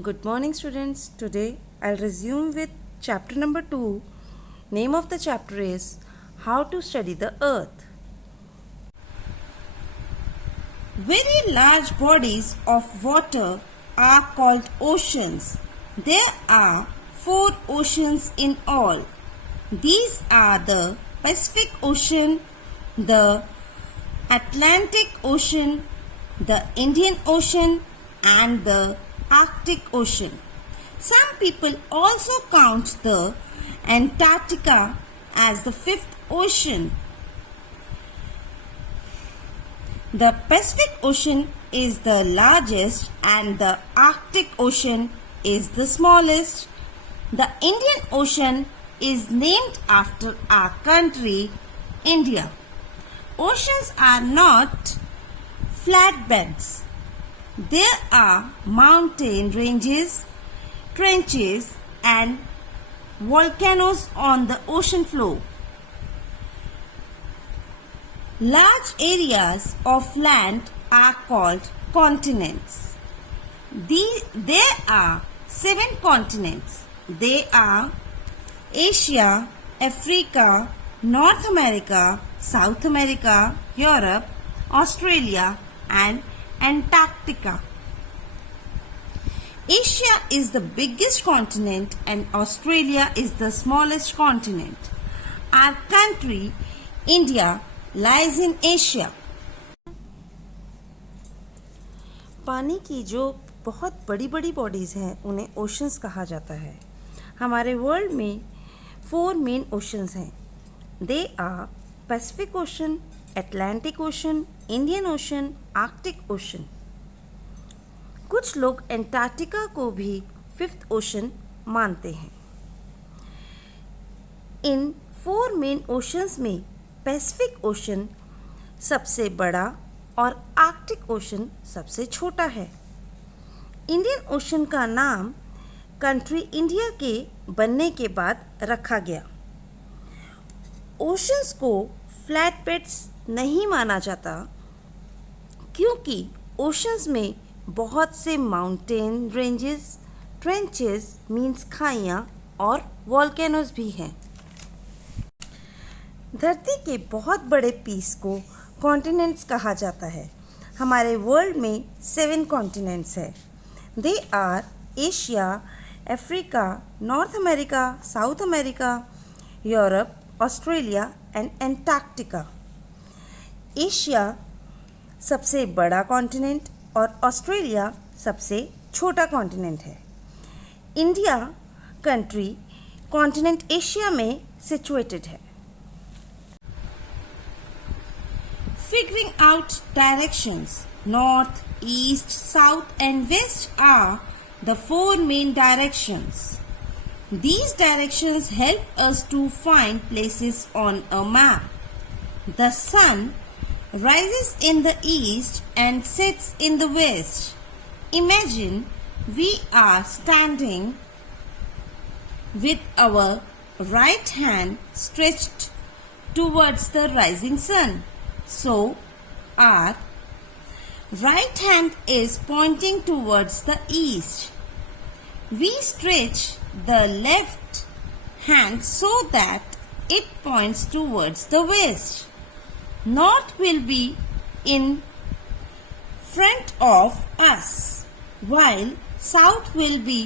Good morning, students. Today I'll resume with chapter number 2. Name of the chapter is How to Study the Earth. Very large bodies of water are called oceans. There are 4 oceans in all. These are the Pacific Ocean, the Atlantic Ocean, the Indian Ocean, and the Arctic Ocean. Some people also count the Antarctica as the 5th ocean. The Pacific Ocean is the largest and the Arctic Ocean is the smallest. The Indian Ocean is named after our country, India. Oceans are not flatbeds. There are mountain ranges, trenches, and volcanoes on the ocean floor. Large areas of land are called continents. There are 7 continents. They are Asia, Africa, North America, South America, Europe, Australia, and Antarctica. Asia is the biggest continent and Australia is the smallest continent. Our country, India, lies in Asia. पानी की जो बहुत बड़ी बड़ी bodies हैं उन्हें oceans कहा जाता है. हमारे वर्ल्ड में 4 मेन ओशंस हैं. They are Pacific Ocean, Atlantic Ocean, Indian Ocean, Arctic Ocean. कुछ लोग एंटार्क्टिका को भी 5th ओशन मानते हैं. इन 4 मेन ओशंस में पैसिफिक ओशन सबसे बड़ा और आर्कटिक ओशन सबसे छोटा है. इंडियन ओशन का नाम कंट्री इंडिया के बनने के बाद रखा गया. ओशंस को फ्लैट बेड्स नहीं माना जाता क्योंकि ओशंस में बहुत से माउंटेन रेंजेस, ट्रेंचेस मीन्स खाइयाँ और वॉल्केनोज भी हैं. धरती के बहुत बड़े पीस को कॉन्टिनेंट्स कहा जाता है. हमारे वर्ल्ड में 7 कॉन्टिनेंट्स हैं. They are Asia, Africa, North America, South America, Europe, Australia and Antarctica. Asia सबसे बड़ा कॉन्टिनेंट और ऑस्ट्रेलिया सबसे छोटा कॉन्टिनेंट है. इंडिया कंट्री कॉन्टिनेंट एशिया में सिचुएटेड है. Figuring out directions, north, east, south and west are the 4 main directions. These directions help us to find places on a map. The sun rises in the east and sets in the west. Imagine we are standing with our right hand stretched towards the rising sun. So, our right hand is pointing towards the east. We stretch the left hand so that it points towards the west. North will be in front of us, while south will be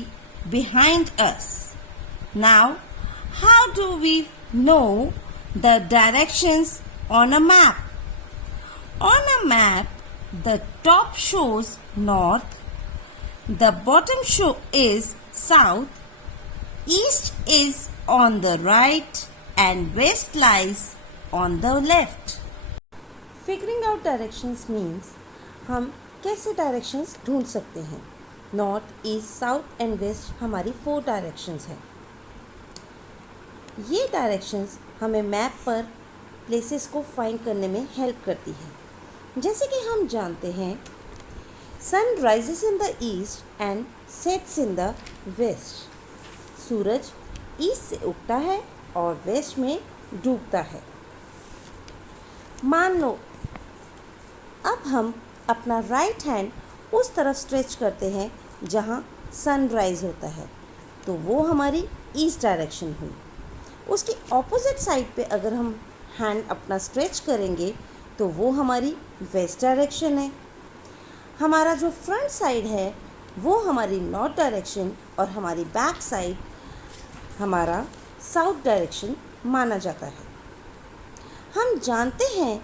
behind us. Now, how do we know the directions on a map? On a map, the top shows north, the bottom is south, east is on the right and west lies on the left. Figuring out directions means हम कैसे directions ढूंढ सकते हैं. North, east, south and west हमारी 4 directions हैं. ये directions हमें map पर प्लेसेस को फाइंड करने में हेल्प करती है. जैसे कि हम जानते हैं sun rises in the east and sets in the west. सूरज ईस्ट से उगता है और वेस्ट में डूबता है. मान लो अब हम अपना राइट हैंड उस तरफ स्ट्रेच करते हैं जहाँ सनराइज होता है, तो वो हमारी ईस्ट डायरेक्शन हुई। उसकी ऑपोजिट साइड पे अगर हम हैंड अपना स्ट्रेच करेंगे तो वो हमारी वेस्ट डायरेक्शन है। हमारा जो फ्रंट साइड है वो हमारी नॉर्थ डायरेक्शन और हमारी बैक साइड हमारा साउथ डायरेक्शन माना जाता है। हम जानते हैं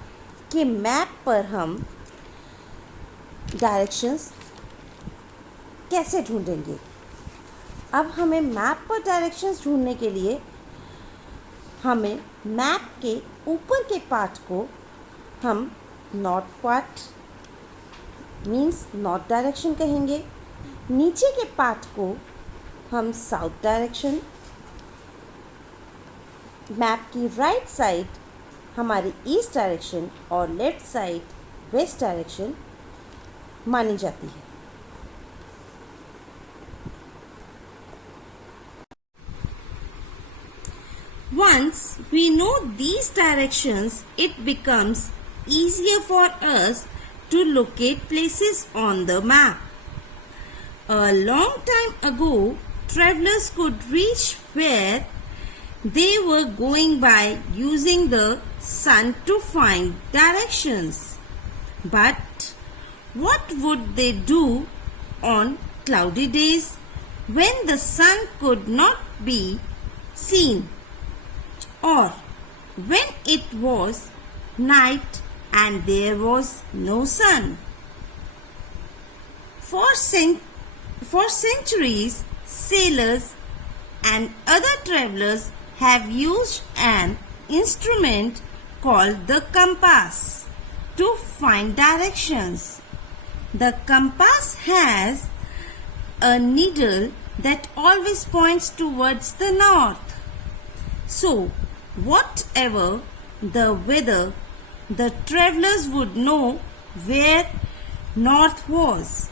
कि मैप पर हम डायरेक्शंस कैसे ढूंढेंगे। अब हमें मैप पर डायरेक्शंस ढूंढने के लिए हमें मैप के ऊपर के पार्ट को हम north part means north direction कहेंगे, नीचे के पार्ट को हम साउथ डायरेक्शन, मैप की राइट साइड हमारी ईस्ट डायरेक्शन और लेफ्ट साइड वेस्ट डायरेक्शन मानी जाती है। Once we know these directions, it becomes easier for us to locate places on the map. A long time ago, travelers could reach where they were going by using the sun to find directions. But what would they do on cloudy days when the sun could not be seen, or when it was night and there was no sun? For centuries, sailors and other travelers have used an instrument called the compass to find directions. The compass has a needle that always points towards the north. So, whatever the weather, the travelers would know where north was.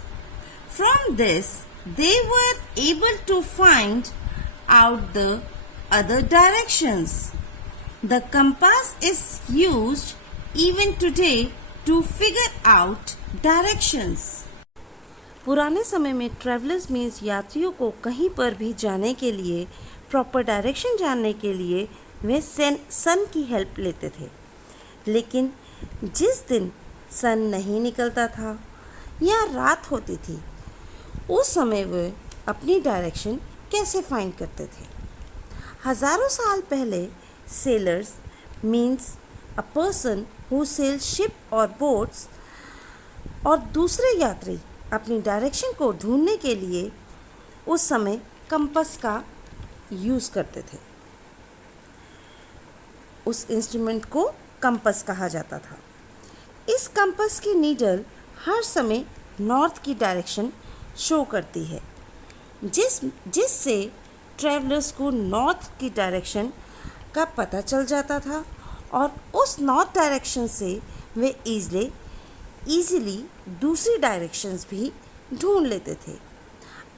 From this, they were able to find out the other directions. The compass is used even today to figure out directions. पुराने समय में travellers means यात्रियों को कहीं पर भी जाने के लिए, प्रॉपर डायरेक्शन जानने के लिए वे सन की हेल्प लेते थे। लेकिन जिस दिन सन नहीं निकलता था या रात होती थी, उस समय वे अपनी डायरेक्शन कैसे फाइंड करते थे? हज़ारों साल पहले sailors means a person who sail ship और बोट्स और दूसरे यात्री अपनी डायरेक्शन को ढूंढने के लिए उस समय कंपास का यूज़ करते थे। उस इंस्ट्रूमेंट को कंपास कहा जाता था। इस कंपास की नीडल हर समय नॉर्थ की डायरेक्शन शो करती है, जिससे ट्रैवलर्स को नॉर्थ की डायरेक्शन का पता चल जाता था और उस नॉर्थ डायरेक्शन से वे ईज़िली दूसरी डायरेक्शंस भी ढूंढ लेते थे।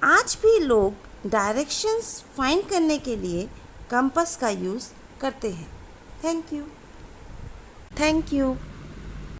आज भी लोग डायरेक्शंस फाइंड करने के लिए कंपास का यूज़ करते हैं। Thank you.